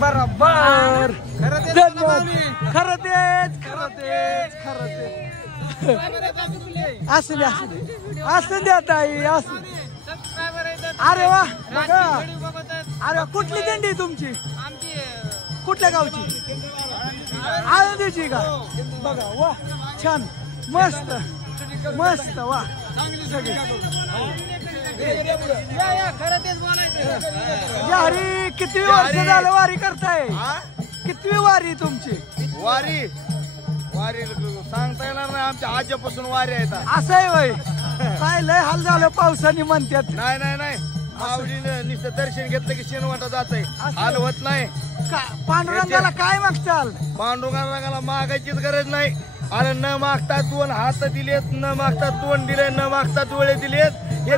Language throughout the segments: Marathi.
बरोबर खरं तेच असू दे असू द्या ताई असू. अरे वा बघा. अरे कुठली दिंडी तुमची? कुठल्या गावची? आळंदीची का? बघा वा छान मस्त मस्त वा सगळी. हरी किती वर्ष झालं वारी करताय? कितवी वारी तुमची? वारी सांगता येणार नाही. आमच्या आजपासून वारी आहेत. असं आहे वय. काय लय हाल झालं पावसाने म्हणतात. नाही माऊलीनं नुसतं दर्शन घेतलं की शेणवाटा जात आहे. हाल होत नाही. पांडुरंगाला काय मागताल? पांडुरंगाला मागायचीच गरज नाही. अरे न मागता दोन हात दिलेत, न मागता तोंड दिले, न मागता डोळे दिलेत. हे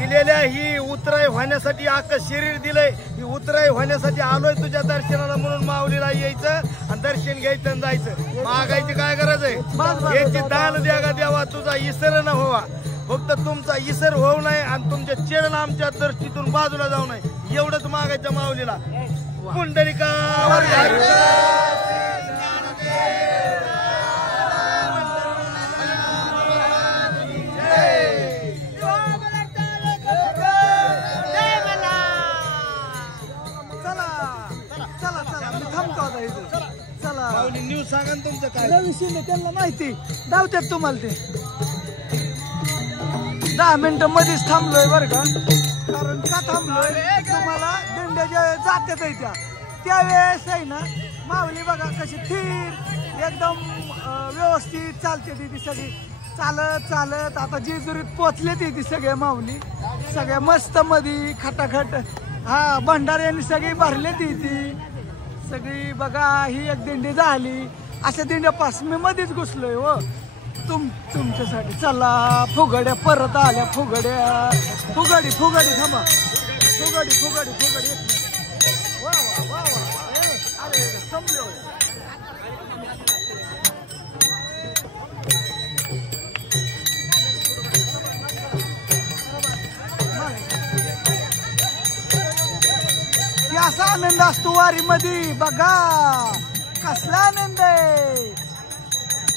दिलेल्या ही उतराई होण्यासाठी अख्खं शरीर दिलंय. ही उतराई होण्यासाठी आलोय तुझ्या दर्शनाला म्हणून माऊलीला यायचं आणि दर्शन घ्यायचं आणि जायचं. मागायची काय गरज आहे? याची दान द्या का द्यावा, तुझा इसर न व्हावा. फक्त तुमचा इसर होऊ नये आणि तुमच्या चरण आमच्या दृष्टीतून बाजूला जाऊ नये एवढंच मागायचं माऊलीला. पुंडलिका न्यूज सांगा तुमचं काय विषय त्यांना माहिती धावतात तुम्हाला ते. 10 मिनिटं मध्येच थांबलोय बरं का. कारण का थांबलोय? तुम्हाला दिंड्या ज्या जात्यात आहे त्यावेळेस आहे ना माऊली बघा कशी थीर एकदम व्यवस्थित चालते ती सगळी. चालत आता जेजुरीत पोचले ती सगळ्या माऊली सगळ्या मस्त मध्ये खटाखट. हा भंडाऱ्यांनी सगळी भरले ती सगळी बघा. ही एक दिंडी झाली. अशा दिंड्यापासून मी मध्येच घुसलोय हो तुमच्यासाठी. चला फुगड्या परत आल्या. फुगडी थांबा. फुगडी वा वा वा वा. अरे थांबलो. असा आनंद असतो वारी मध्ये बघा. कसला आनंद आहे.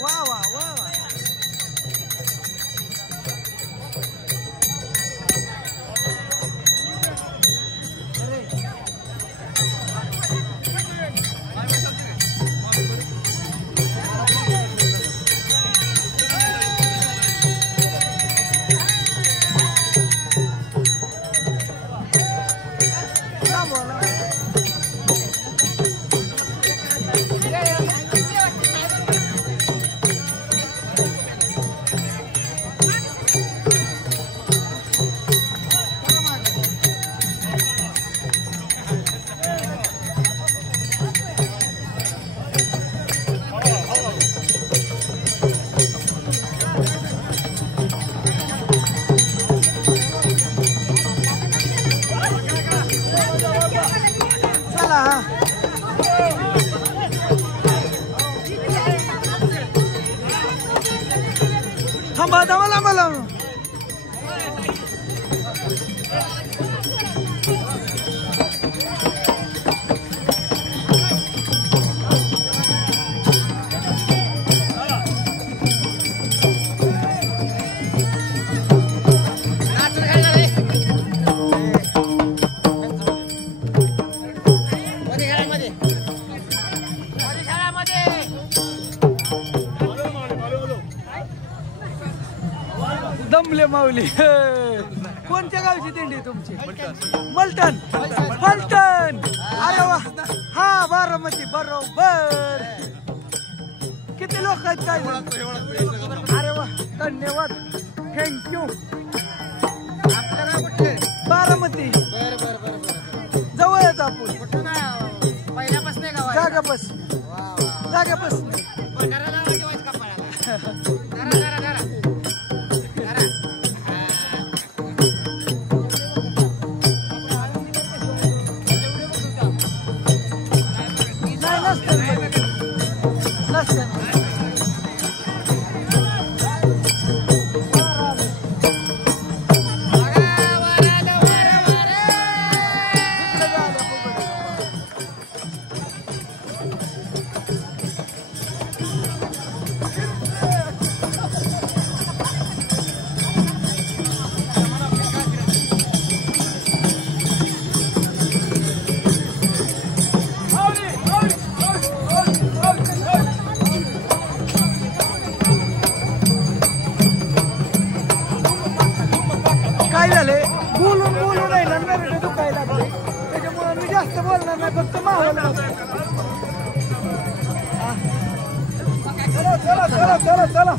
वा वा वा. थांबा. दमले माऊली. कोणत्या गावची दिंडी तुमची? मलटण. अरे वा. हा बारामती बरोबर. किती लोक आहेत काय? अरे वा, धन्यवाद, थँक्यू. बारामती जवळच आपण. जाग्यापासून काय झाले, बोलून आहे ना नरडे दुखायला लागले. त्याच्यामुळे मी जास्त बोलणार नाही, फक्त माहोल. चला चला चला चला.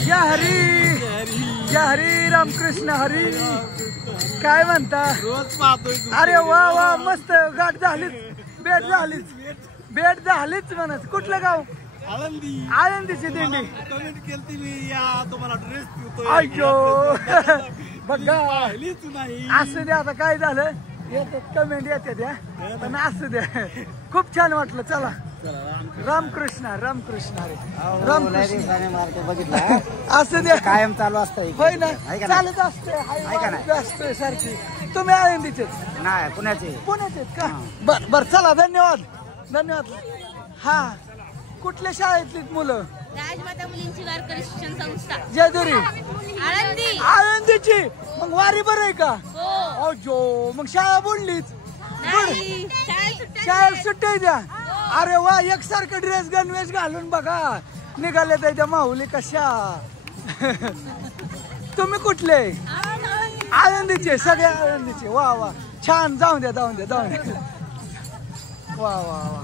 जय हरी, जय हरी, रामकृष्ण हरी. काय म्हणता? रोज पाहतोय. अरे वा वा, मस्त. गाठ झालीच, भेट झालीच म्हणत. कुठलं गाव? आळंदी. आळंदीची दिंडी. कमेंट केली मी, या तुम्हाला ड्रेस देतोय. अय्यो बघा, पाहिलीच नाही. असू द्या. आता काय झालं, येतात कमेंट येते द्या, पण असू द्या. खूप छान वाटलं. चला, रामकृष्ण रामकृष्ण हरे रामकृष्ण. बघितलं असू द्या, कायम चालू असतं. होय ना, चालत असते सारखी. तुम्ही आळंदीचेच? नाही, पुण्याचे. पुण्याचेच का? बर बर, चला, धन्यवाद धन्यवाद. हा, कुठल्या शाळेतली मुलं? राजमाता मुलींची वारकरी शिक्षण संस्था जेजुरी, आळंदी. आळंदीची. मग वारी बरं आहे का? हो. अजो, मग शाळा बुडलीच. नाही, शाळेत सुट्ट्या शाळेत सुट्टी द्या. अरे वा, एकसारखं ड्रेस गणवेश घालून बघा निघाले त्याच्या माहुली कशा. तुम्ही कुठले? आळंदीचे, सगळे आळंदीचे. वा वा, छान. जाऊन द्या जाऊन द्या जाऊन द्या. वा वा वा.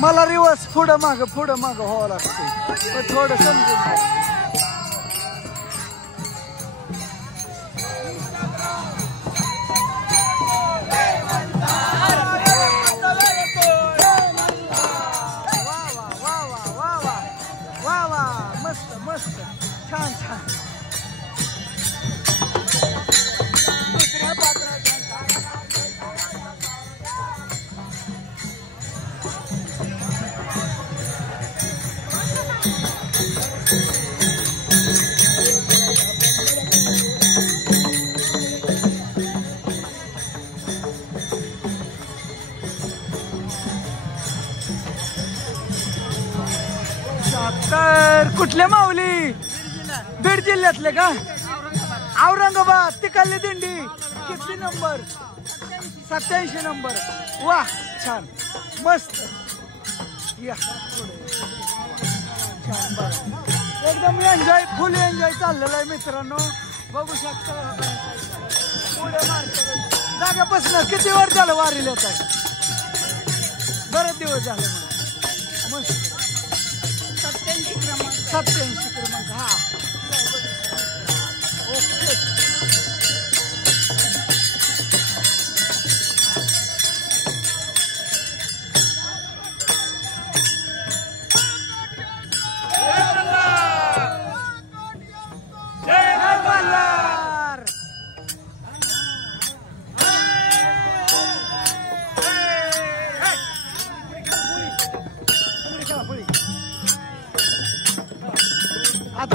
मला रिवर्स पुढं माग व्हावं लागते, थोडं समजून घ्या. मस्त मस्त, छान छान. दुसऱ्या पात्राच्या तर कुठल्या माऊली? बीड जिल्ह्यातले का? औरंगाबाद. तिकडली दिंडी किती नंबर? 87 नंबर. वा, छान, मस्त. या छान, बरं. एकदम एन्जॉय, फुल एन्जॉय चाललेला आहे मित्रांनो. बघू शकता पुढे मार्केट. जाग्यापासून किती वर झालं वारीला येत आहे? बरेच दिवस झाले मला. मस्त. 87 क्रमांक. हा, ओके.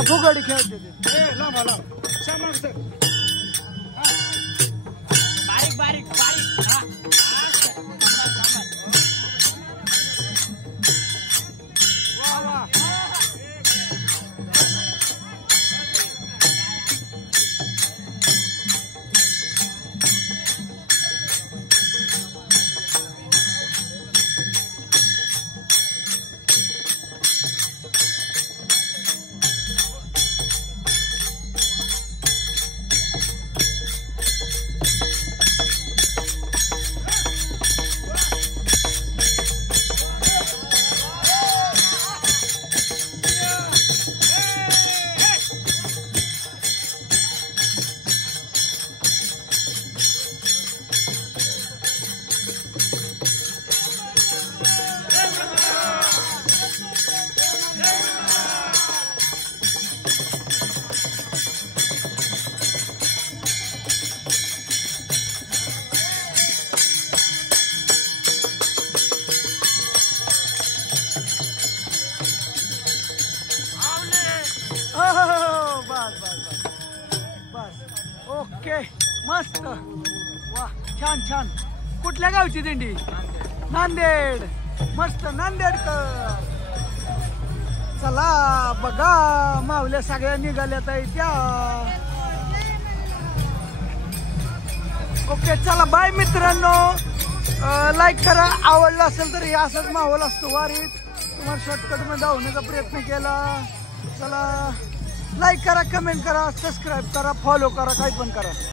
फुगडी खेळते ते. बारीक बारीक बारीक हा. बस बस बस बस ओके मस्त वा छान छान. कुठल्या गावची दिंडी? नांदेड. मस्त नांदेडकर. चला बघा माऊल्या सगळ्या निघाल्यात आहे त्या. ओके चला बाय मित्रांनो. लाईक करा. आवडलं असेल तर हे असंच माहोल असतो वारीत. तुम्हाला शॉर्टकट मध्ये धावण्याचा प्रयत्न केला. चला लाईक करा, कमेंट करा, सबस्क्राईब करा, फॉलो करा, काही पण करा.